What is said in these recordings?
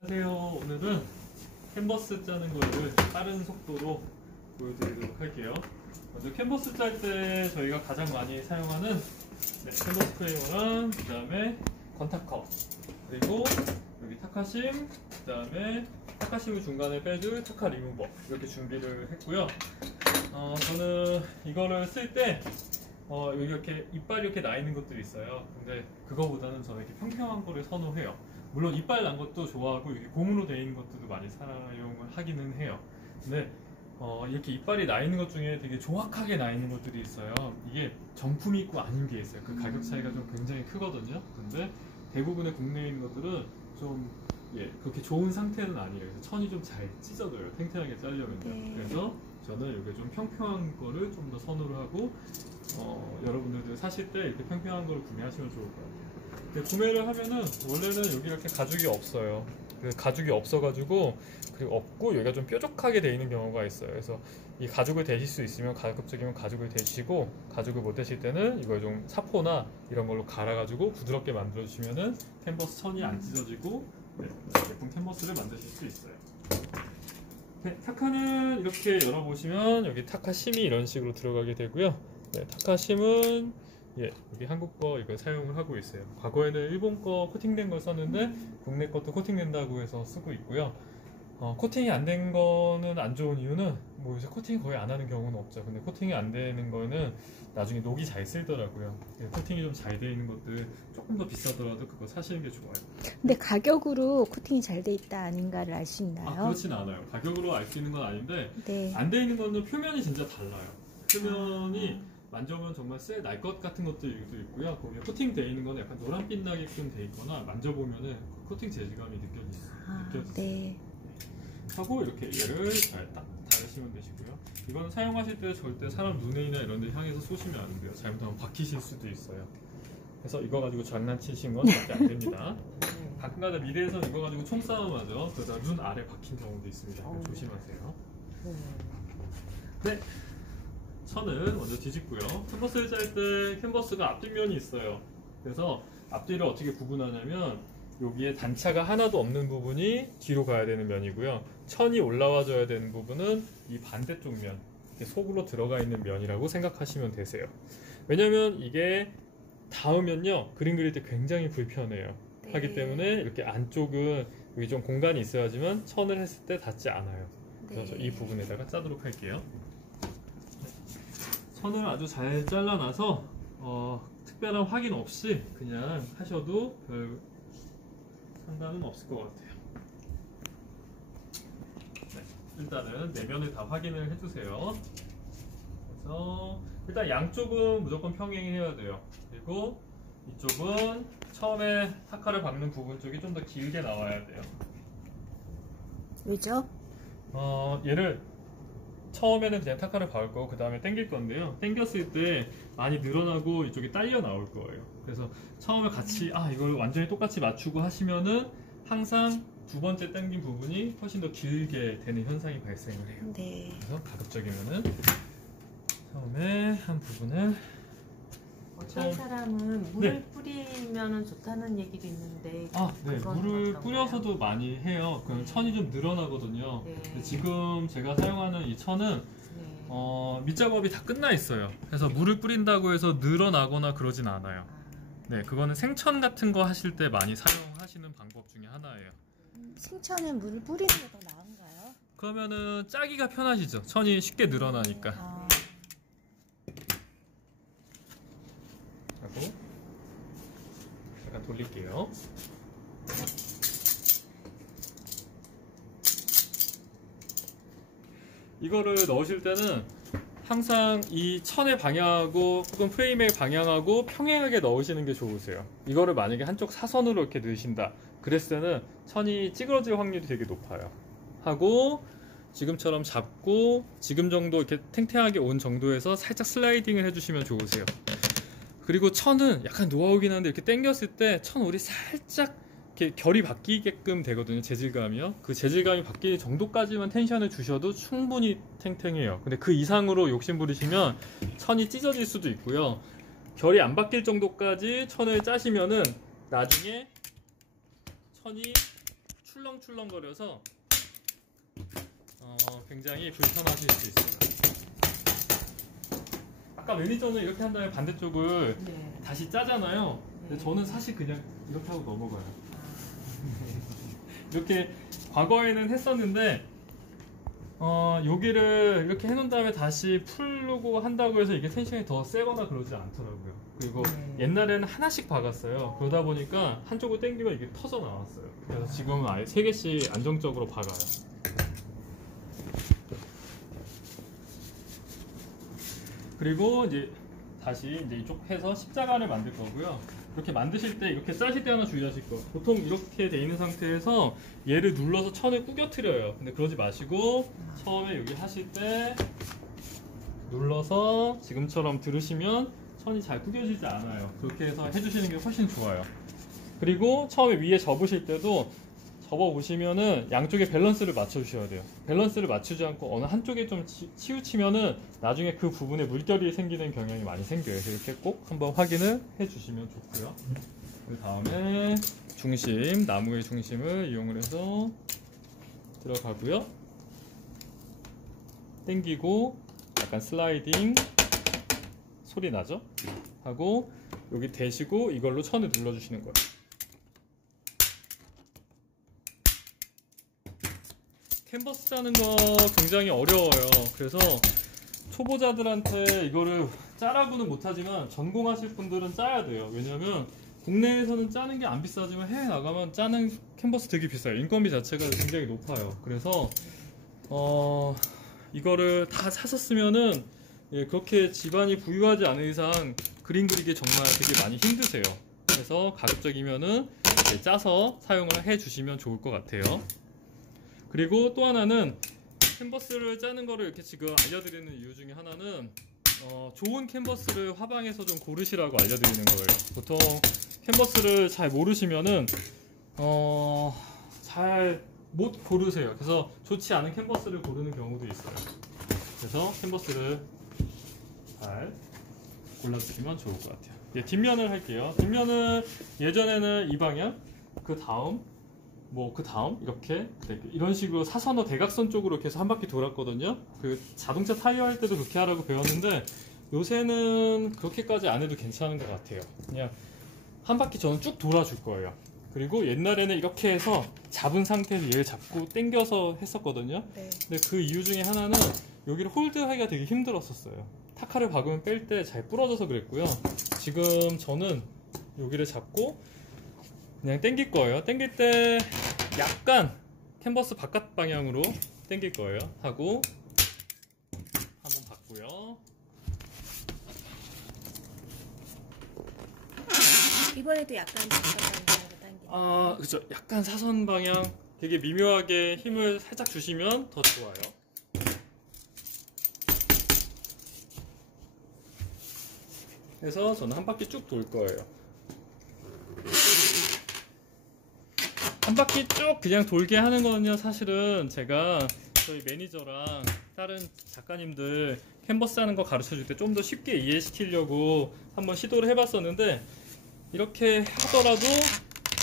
안녕하세요. 오늘은 캔버스 짜는 거를 빠른 속도로 보여드리도록 할게요. 먼저 캔버스 짤 때 저희가 가장 많이 사용하는 캔버스 프레이머랑 그 다음에 건타컵, 그리고 여기 타카심, 그 다음에 타카심을 중간에 빼줄 타카 리무버, 이렇게 준비를 했고요. 저는 이거를 쓸 때 여기 이렇게 이빨이 이렇게 나 있는 것들이 있어요. 근데 그거보다는 저는 이렇게 평평한 거를 선호해요. 물론 이빨 난 것도 좋아하고 이렇게 고무로 되어 있는 것들도 많이 사용을 하기는 해요. 근데 이렇게 이빨이 나 있는 것 중에 되게 조악하게 나 있는 것들이 있어요. 이게 정품이 있고 아닌 게 있어요. 그 가격 차이가 좀 굉장히 크거든요. 근데 대부분의 국내에 있는 것들은 좀 그렇게 좋은 상태는 아니에요. 그래서 천이 좀 잘 찢어져요. 탱탱하게 자르려면요. 그래서 저는 이게 좀 평평한 거를 좀 더 선호를 하고 여러분들도 사실 때 이렇게 평평한 거를 구매하시면 좋을 것 같아요. 구매를 하면은 원래는 여기 이렇게 가죽이 없어요. 가죽이 없어가지고, 그리고 없고 여기가 좀 뾰족하게 되어 있는 경우가 있어요. 그래서 이 가죽을 대실 수 있으면 가급적이면 가죽을 대시고, 가죽을 못 대실 때는 이걸 좀 사포나 이런 걸로 갈아가지고 부드럽게 만들어 주시면은 캔버스 천이 안 찢어지고 예쁜 캔버스를 만드실 수 있어요. 타카는 이렇게 열어보시면 여기 타카심이 이런 식으로 들어가게 되고요. 타카심은 여기 한국 거 이거 사용을 하고 있어요. 과거에는 일본 거 코팅된 걸 썼는데 국내 것도 코팅된다고 해서 쓰고 있고요. 코팅이 안 된 거는 안 좋은 이유는 뭐 요새 코팅 거의 안 하는 경우는 없죠. 근데 코팅이 안 되는 거는 나중에 녹이 잘 쓸더라고요. 코팅이 좀 잘 돼 있는 것들 조금 더 비싸더라도 그거 사시는 게 좋아요. 근데 가격으로 코팅이 잘 돼 있다 아닌가를 알 수 있나요? 그렇진 않아요. 가격으로 알 수 있는 건 아닌데 네. 안 돼 있는 거는 표면이 진짜 달라요. 표면이 만져보면 정말 쇠 날 것 같은 것들도 있고요. 거기에 코팅되어 있는 거는 약간 노란빛 나게끔 돼 있거나 만져보면은 코팅 재질감이 느껴지세요. 네. 하고 이렇게 얘를 잘 딱 달으시면 되시고요. 이거는 사용하실 때 절대 사람 눈이나 이런 데 향해서 쏘시면 안 돼요. 잘못하면 박히실 수도 있어요. 그래서 이거 가지고 장난치신 건 절대 안 됩니다. 가끔가다 미래에서 이거 가지고 총싸움 하죠. 그러다 눈 아래 박힌 경우도 있습니다. 조심하세요. 네. 천을 먼저 뒤집고요. 캔버스를 짤 때 캔버스가 앞뒷면이 있어요. 그래서 앞뒤를 어떻게 구분하냐면 여기에 단차가 하나도 없는 부분이 뒤로 가야 되는 면이고요. 천이 올라와줘야 되는 부분은 이 반대쪽 면, 이렇게 속으로 들어가 있는 면이라고 생각하시면 되세요. 왜냐면 이게 닿으면요, 그림 그릴 때 굉장히 불편해요. 하기 때문에 이렇게 안쪽은 여기 좀 공간이 있어야지만 천을 했을 때 닿지 않아요. 그래서 이 부분에다가 짜도록 할게요. 천을 아주 잘 잘라놔서 특별한 확인 없이 그냥 하셔도 별 상관은 없을 것 같아요. 일단은 내면을 다 확인을 해주세요. 그래서 일단 양쪽은 무조건 평행해야 돼요. 그리고 이쪽은 처음에 타카를 박는 부분 쪽이 좀 더 길게 나와야 돼요. 왜죠? 얘를 처음에는 그냥 타카를 박을 거고 그 다음에 당길 건데요. 당겼을 때 많이 늘어나고 이쪽이 딸려 나올 거예요. 그래서 처음에 같이 이걸 완전히 똑같이 맞추고 하시면은 항상 두 번째 당긴 부분이 훨씬 더 길게 되는 현상이 발생을 해요. 네. 그래서 가급적이면은 처음에 한 부분을 어떤 사람은 물을 뿌리면 좋다는 얘기도 있는데 네, 물을 뿌려서도 많이 해요. 그럼 천이 좀 늘어나거든요. 근데 지금 제가 사용하는 이 천은 밑작업이 다 끝나 있어요. 그래서 물을 뿌린다고 해서 늘어나거나 그러진 않아요. 네, 그거는 생천 같은 거 하실 때 많이 사용하시는 방법 중에 하나예요. 생천에 물을 뿌리는 게 더 나은가요? 그러면은 짜기가 편하시죠. 천이 쉽게 늘어나니까. 하고 약간 돌릴게요. 이거를 넣으실 때는 항상 이 천의 방향하고 혹은 프레임의 방향하고 평행하게 넣으시는 게 좋으세요. 이거를 만약에 한쪽 사선으로 이렇게 넣으신다 그랬을 때는 천이 찌그러질 확률이 되게 높아요. 하고 지금처럼 잡고 지금 정도 이렇게 탱탱하게 온 정도에서 살짝 슬라이딩을 해주시면 좋으세요. 그리고 천은 약간 노하우긴 한데 이렇게 당겼을 때 천올이 살짝 이렇게 결이 바뀌게끔 되거든요. 재질감이요. 그 재질감이 바뀌는 정도까지만 텐션을 주셔도 충분히 탱탱해요. 근데 그 이상으로 욕심 부리시면 천이 찢어질 수도 있고요. 결이 안 바뀔 정도까지 천을 짜시면은 나중에 천이 출렁출렁거려서 굉장히 불편하실 수 있어요. 아까 매니저는 이렇게 한 다음에 반대쪽을 네. 다시 짜잖아요. 근데 네. 저는 사실 그냥 이렇게 하고 넘어가요. 이렇게 과거에는 했었는데 여기를 이렇게 해놓은 다음에 다시 풀고 한다고 해서 이게 텐션이 더 세거나 그러지 않더라고요. 그리고 옛날에는 하나씩 박았어요. 그러다 보니까 한쪽을 당기면 이게 터져 나왔어요. 그래서 지금은 아예 3개씩 안정적으로 박아요. 그리고 이제 다시 이제 이쪽 해서 십자가를 만들 거고요. 이렇게 만드실 때 이렇게 짜실 때 하나 주의하실 거. 보통 이렇게 돼 있는 상태에서 얘를 눌러서 천을 구겨트려요. 근데 그러지 마시고 처음에 여기 하실 때 눌러서 지금처럼 들으시면 천이 잘 구겨지지 않아요. 그렇게 해서 해주시는 게 훨씬 좋아요. 그리고 처음에 위에 접으실 때도 접어보시면은 양쪽에 밸런스를 맞춰주셔야 돼요. 밸런스를 맞추지 않고 어느 한쪽에 좀 치우치면은 나중에 그 부분에 물결이 생기는 경향이 많이 생겨요. 그래서 이렇게 꼭 한번 확인을 해주시면 좋고요. 그 다음에 중심, 나무의 중심을 이용을 해서 들어가고요. 당기고 약간 슬라이딩 소리 나죠? 하고 여기 대시고 이걸로 천을 눌러주시는 거예요. 캔버스 짜는 거 굉장히 어려워요. 그래서 초보자들한테 이거를 짜라고는 못하지만 전공하실 분들은 짜야 돼요. 왜냐면 국내에서는 짜는 게 안 비싸지만 해외 나가면 짜는 캔버스 되게 비싸요. 인건비 자체가 굉장히 높아요. 그래서 이거를 다 사서 쓰면은 그렇게 집안이 부유하지 않은 이상 그림 그리기 정말 되게 많이 힘드세요. 그래서 가급적이면은 짜서 사용을 해 주시면 좋을 것 같아요. 그리고 또 하나는 캔버스를 짜는 거를 이렇게 지금 알려드리는 이유 중에 하나는 좋은 캔버스를 화방에서 좀 고르시라고 알려드리는 거예요. 보통 캔버스를 잘 모르시면은 잘 못 고르세요. 그래서 좋지 않은 캔버스를 고르는 경우도 있어요. 그래서 캔버스를 잘 골라주시면 좋을 것 같아요. 뒷면을 할게요. 뒷면은 예전에는 이 방향, 그 다음 이렇게 이런 식으로 사선호 대각선 쪽으로 이렇게 해서 한 바퀴 돌았거든요. 그 자동차 타이어 할 때도 그렇게 하라고 배웠는데 요새는 그렇게까지 안 해도 괜찮은 것 같아요. 그냥 한 바퀴 저는 쭉 돌아줄 거예요. 그리고 옛날에는 이렇게 해서 잡은 상태에서 얘를 잡고 당겨서 했었거든요. 네. 근데 그 이유 중에 하나는 여기를 홀드하기가 되게 힘들었었어요. 타카를 박으면 뺄 때 잘 부러져서 그랬고요. 지금 저는 여기를 잡고 그냥 당길 거예요. 당길 때 약간 캔버스 바깥 방향으로 당길 거예요. 하고 한번 봤고요. 이번에도 약간 방향으로 당기는. 그죠. 약간 사선 방향 되게 미묘하게 힘을 살짝 주시면 더 좋아요. 그래서 저는 한 바퀴 쭉 돌 거예요. 한 바퀴 쭉 그냥 돌게 하는 거는요, 사실은 제가 저희 매니저랑 다른 작가님들 캔버스 하는 거 가르쳐 줄 때 좀 더 쉽게 이해시키려고 한번 시도를 해봤었는데 이렇게 하더라도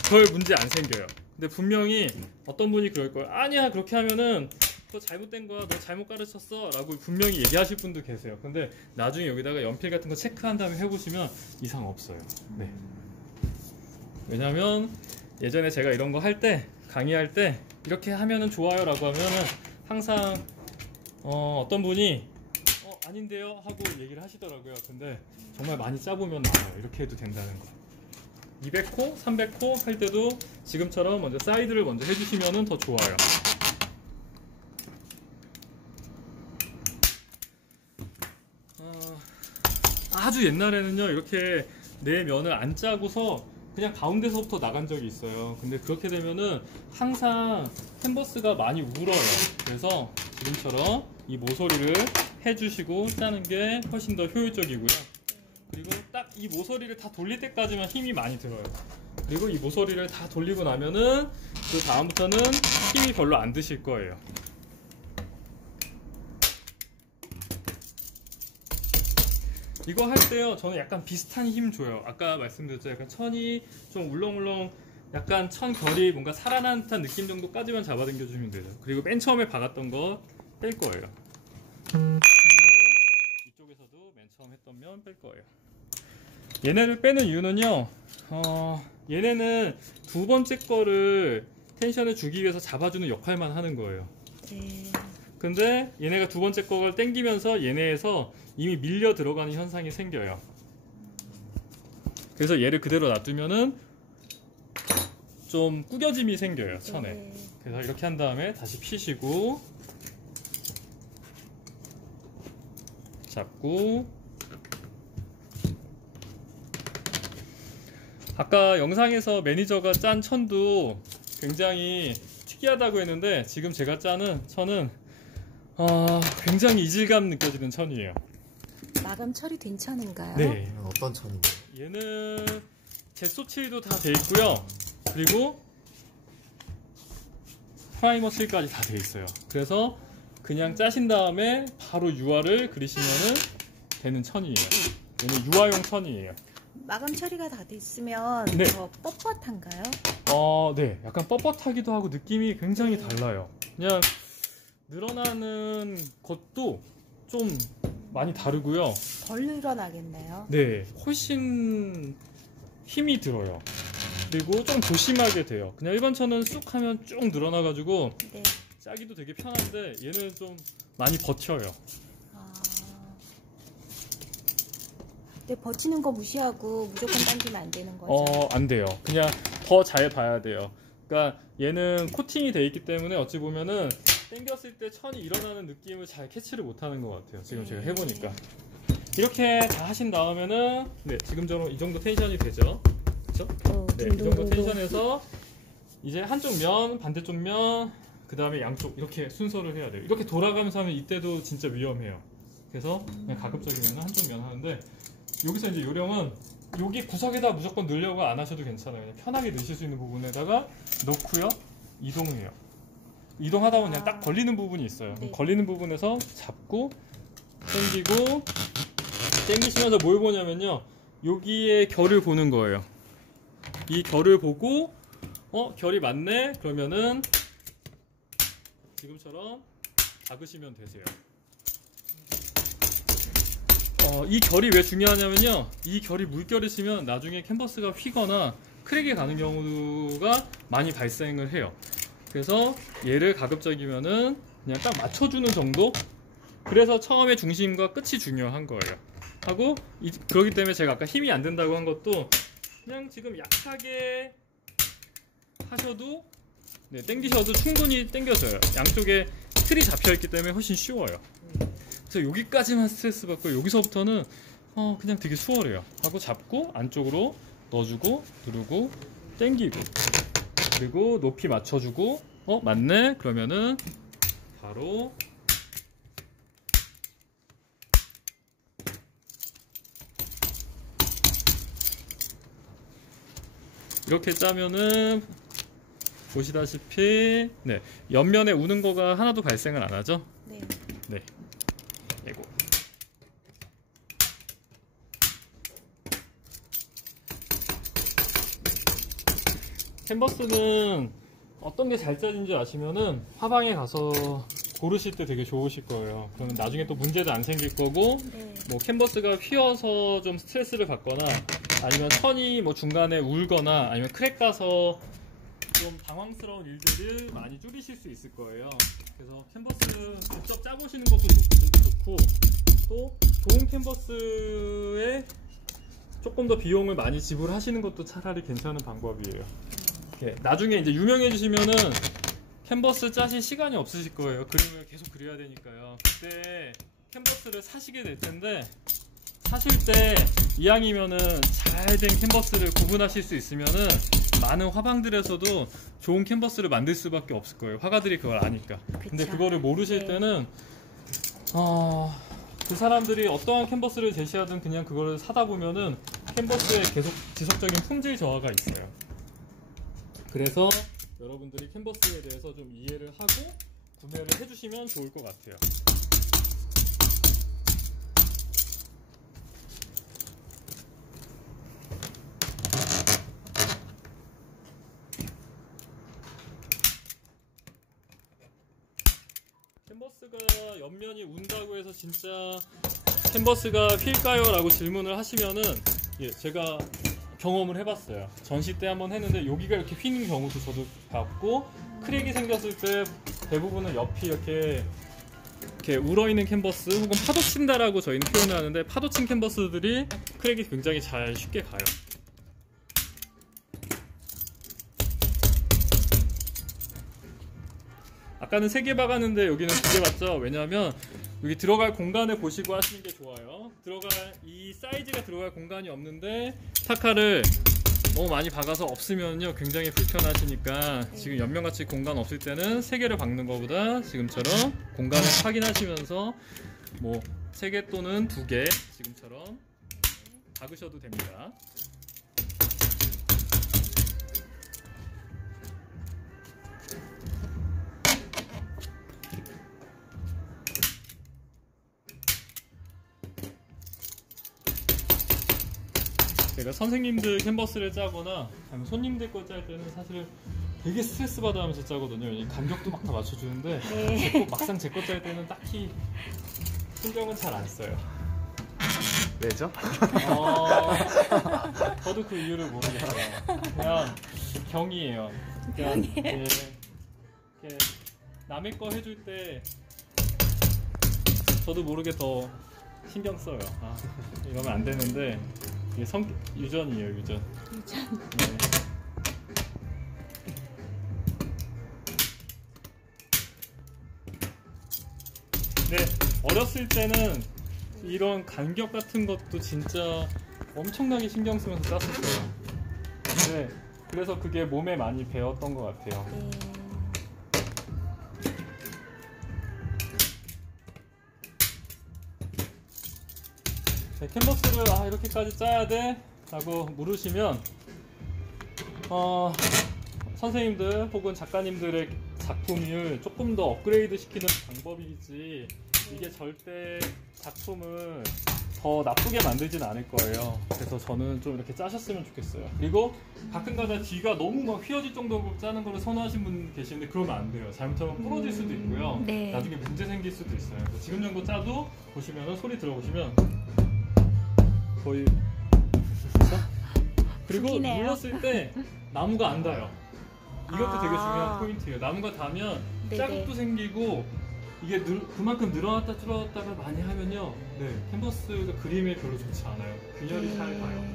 별 문제 안 생겨요. 근데 분명히 어떤 분이 그럴 거예요. 아니야, 그렇게 하면은 너 잘못된 거야, 너 잘못 가르쳤어 라고 분명히 얘기하실 분도 계세요. 근데 나중에 여기다가 연필 같은 거 체크한 다음에 해보시면 이상 없어요. 네. 왜냐면 예전에 제가 이런 거 할 때, 강의할 때 이렇게 하면은 좋아요 라고 하면은 항상 어떤 분이 아닌데요 하고 얘기를 하시더라고요. 근데 정말 많이 짜보면 나와요. 이렇게 해도 된다는 거. 200호, 300호 할 때도 지금처럼 먼저 사이드를 먼저 해주시면 더 좋아요. 아주 옛날에는요, 이렇게 내 면을 안 짜고서 그냥 가운데서부터 나간 적이 있어요. 근데 그렇게 되면은 항상 캔버스가 많이 울어요. 그래서 지금처럼 이 모서리를 해주시고 짜는 게 훨씬 더 효율적이고요. 그리고 딱 이 모서리를 다 돌릴 때까지만 힘이 많이 들어요. 그리고 이 모서리를 다 돌리고 나면은 그 다음부터는 힘이 별로 안 드실 거예요. 이거 할 때요, 저는 약간 비슷한 힘 줘요. 아까 말씀드렸죠. 약간 천이 좀 울렁울렁 약간 천 결이 뭔가 살아난 듯한 느낌 정도까지만 잡아당겨주면 돼요. 그리고 맨 처음에 박았던 거 뺄 거예요. 그리고 이쪽에서도 맨 처음 했던 면 뺄 거예요. 얘네를 빼는 이유는요, 얘네는 두 번째 거를 텐션을 주기 위해서 잡아주는 역할만 하는 거예요. 네. 근데 얘네가 두 번째 거를 당기면서 얘네에서 이미 밀려 들어가는 현상이 생겨요. 그래서 얘를 그대로 놔두면은 좀 구겨짐이 생겨요, 천에. 네. 그래서 이렇게 한 다음에 다시 피시고 잡고, 아까 영상에서 매니저가 짠 천도 굉장히 특이하다고 했는데 지금 제가 짜는 천은 굉장히 이질감 느껴지는 천이에요. 마감 처리된 천인가요? 네, 어떤 천인가요? 얘는 제소칠도 다 돼 있고요. 그리고 프라이머 칠까지 다 돼 있어요. 그래서 그냥 짜신 다음에 바로 유화를 그리시면은 되는 천이에요. 얘는 유화용 천이에요. 마감 처리가 다 됐으면 네. 더 뻣뻣한가요? 네, 약간 뻣뻣하기도 하고 느낌이 굉장히 네. 달라요. 그냥 늘어나는 것도 좀 많이 다르고요. 덜 늘어나겠네요. 네, 훨씬 힘이 들어요. 그리고 좀 조심하게 돼요. 그냥 일반 천은 쑥 하면 쭉 늘어나가지고 네. 짜기도 되게 편한데 얘는 좀 많이 버텨요. 근데 버티는 거 무시하고 무조건 당기면 안 되는 거죠? 안 돼요. 그냥 더 잘 봐야 돼요. 그러니까 얘는 코팅이 돼 있기 때문에 어찌 보면은 당겼을 때 천이 일어나는 느낌을 잘 캐치를 못하는 것 같아요. 지금 제가 해보니까. 이렇게 다 하신 다음에는 네, 지금처럼 이 정도 텐션이 되죠. 그렇죠? 네, 이 정도 텐션에서 이제 한쪽 면, 반대쪽 면, 그 다음에 양쪽 이렇게 순서를 해야 돼요. 이렇게 돌아가면서 하면 이때도 진짜 위험해요. 그래서 그냥 가급적이면 한쪽 면 하는데, 여기서 이제 요령은 여기 구석에다 무조건 넣으려고 안 하셔도 괜찮아요. 그냥 편하게 넣으실 수 있는 부분에다가 넣고요. 이동해요. 이동하다 보면 그냥 딱 걸리는 부분이 있어요. 네. 걸리는 부분에서 잡고 당기고, 당기시면서 뭘 보냐면요, 여기에 결을 보는 거예요. 이 결을 보고 결이 맞네? 그러면은 지금처럼 박으시면 되세요. 이 결이 왜 중요하냐면요, 이 결이 물결이시면 나중에 캔버스가 휘거나 크랙이 가는 경우가 많이 발생을 해요. 그래서 얘를 가급적이면은 그냥 딱 맞춰주는 정도? 그래서 처음에 중심과 끝이 중요한 거예요. 하고 그렇기 때문에 제가 아까 힘이 안 된다고 한 것도 그냥 지금 약하게 하셔도, 네, 당기셔도 충분히 당겨져요. 양쪽에 틀이 잡혀있기 때문에 훨씬 쉬워요. 그래서 여기까지만 스트레스 받고 여기서부터는 그냥 되게 수월해요. 하고 잡고 안쪽으로 넣어주고 누르고 당기고, 그리고 높이 맞춰주고 맞네? 그러면은 바로 이렇게 짜면은 보시다시피 네, 옆면에 우는 거가 하나도 발생을 안 하죠? 네. 네. 예고. 캔버스는 어떤 게 잘 짜진지 아시면은 화방에 가서 고르실 때 되게 좋으실 거예요. 그러면 나중에 또 문제도 안 생길 거고, 네. 뭐 캔버스가 휘어서 좀 스트레스를 받거나 아니면 천이 뭐 중간에 울거나 아니면 크랙 가서 좀 당황스러운 일들을 많이 줄이실 수 있을 거예요. 그래서 캔버스 직접 짜보시는 것도 좋고, 또 좋은 캔버스에 조금 더 비용을 많이 지불하시는 것도 차라리 괜찮은 방법이에요. 이렇게 나중에 이제 유명해지시면은 캔버스 짜실 시간이 없으실 거예요. 그림을 계속 그려야 되니까요. 그때 캔버스를 사시게 될 텐데, 사실 때 이왕이면은 잘 된 캔버스를 구분하실 수 있으면은 많은 화방들에서도 좋은 캔버스를 만들 수밖에 없을 거예요. 화가들이 그걸 아니까. 근데 그거를 모르실 네. 때는 그 사람들이 어떠한 캔버스를 제시하든 그냥 그거를 사다 보면은 캔버스에 계속 지속적인 품질 저하가 있어요. 그래서 여러분들이 캔버스에 대해서 좀 이해를 하고 구매를 해주시면 좋을 것 같아요. 캔버스가 옆면이 운다고 해서 진짜 캔버스가 휠까요? 라고 질문을 하시면은 예, 제가 경험을 해봤어요. 전시 때 한번 했는데 여기가 이렇게 휘는 경우도 저도 봤고, 크랙이 생겼을 때 대부분은 옆이 이렇게 울어있는 캔버스 혹은 파도 친다라고 저희는 표현을 하는데, 파도 친 캔버스들이 크랙이 굉장히 잘 쉽게 가요. 아까는 3개 박았는데 여기는 2개 박죠. 왜냐하면 여기 들어갈 공간을 보시고 하시는 게 좋아요. 이 사이즈가 들어갈 공간이 없는데 타카를 너무 많이 박아서 없으면요 굉장히 불편하시니까, 지금 옆면같이 공간 없을 때는 3개를 박는 것보다 지금처럼 공간을 확인하시면서 뭐 3개 또는 2개 지금처럼 박으셔도 됩니다. 제가 선생님들 캔버스를 짜거나 아니면 손님들 거 짤 때는 사실 되게 스트레스 받아하면서 짜거든요. 왜냐면 간격도 막 다 맞춰주는데 네. 막상 제 거 짤 때는 딱히 신경은 잘 안 써요. 왜죠? 저도 그 이유를 모르겠어요. 그냥 경이에요. 그냥 이렇게 남의 거 해줄 때 저도 모르게 더 신경 써요. 이러면 안 되는데 이게 유전이에요, 유전. 네. 네, 어렸을 때는 이런 간격 같은 것도 진짜 엄청나게 신경 쓰면서 짰었어요. 네, 그래서 그게 몸에 많이 배웠던 것 같아요. 네, 캔버스를 이렇게까지 짜야 돼? 라고 물으시면 선생님들 혹은 작가님들의 작품을 조금 더 업그레이드 시키는 방법이지, 이게 절대 작품을 더 나쁘게 만들진 않을 거예요. 그래서 저는 좀 이렇게 짜셨으면 좋겠어요. 그리고 가끔가다 뒤가 너무 막 휘어질 정도로 짜는 거를 선호하시는 분 계시는데 그러면 안 돼요. 잘못하면 부러질 수도 있고요. 네. 나중에 문제 생길 수도 있어요. 지금 정도 짜도 보시면은 소리 들어보시면 거의 그리고 죽이네요. 눌렀을 때 나무가 안 닿아요. 이것도 되게 중요한 포인트예요. 나무가 닿으면 네네. 자국도 생기고, 이게 그만큼 늘어났다 줄어났다가 많이 하면요, 네, 캔버스가 그림에 별로 좋지 않아요. 균열이 잘 가요.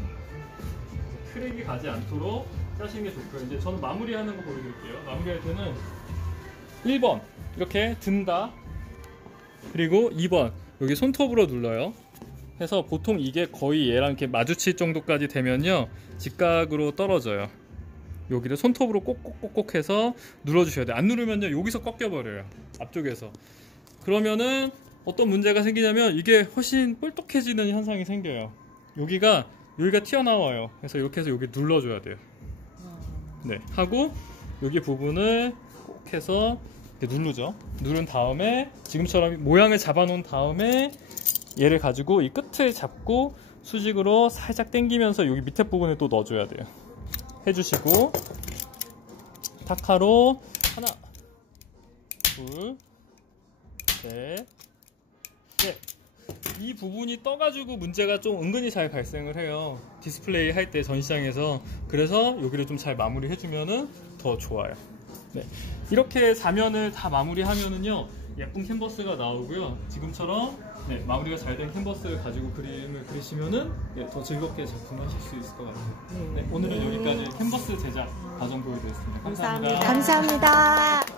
크랙이 가지 않도록 짜시는 게 좋고요. 이제 저는 마무리하는 거 보여드릴게요. 마무리할 때는 1번 이렇게 든다, 그리고 2번 여기 손톱으로 눌러요. 해서 보통 이게 거의 얘랑 이렇게 마주칠 정도까지 되면요 직각으로 떨어져요. 여기를 손톱으로 꼭꼭꼭꼭 해서 눌러주셔야 돼요. 안 누르면요 여기서 꺾여버려요, 앞쪽에서. 그러면은 어떤 문제가 생기냐면 이게 훨씬 뿔떡해지는 현상이 생겨요. 여기가 튀어나와요. 그래서 이렇게 해서 여기 눌러줘야 돼요. 네, 하고 여기 부분을 꼭 해서 이렇게 누르죠. 누른 다음에 지금처럼 모양을 잡아놓은 다음에 얘를 가지고 이 끝을 잡고 수직으로 살짝 당기면서 여기 밑에 부분에 또 넣어줘야 돼요. 해주시고 타카로 하나, 둘, 셋, 넷. 이 부분이 떠가지고 문제가 좀 은근히 잘 발생을 해요. 디스플레이 할 때 전시장에서. 그래서 여기를 좀 잘 마무리 해주면은 더 좋아요. 네. 이렇게 4면을 다 마무리하면은요 예쁜 캔버스가 나오고요. 지금처럼 마무리가 잘 된 캔버스를 가지고 그림을 그리시면은 더 즐겁게 작품하실 수 있을 것 같아요. 네, 오늘은 여기까지 캔버스 제작 과정 보여드렸습니다. 감사합니다. 감사합니다.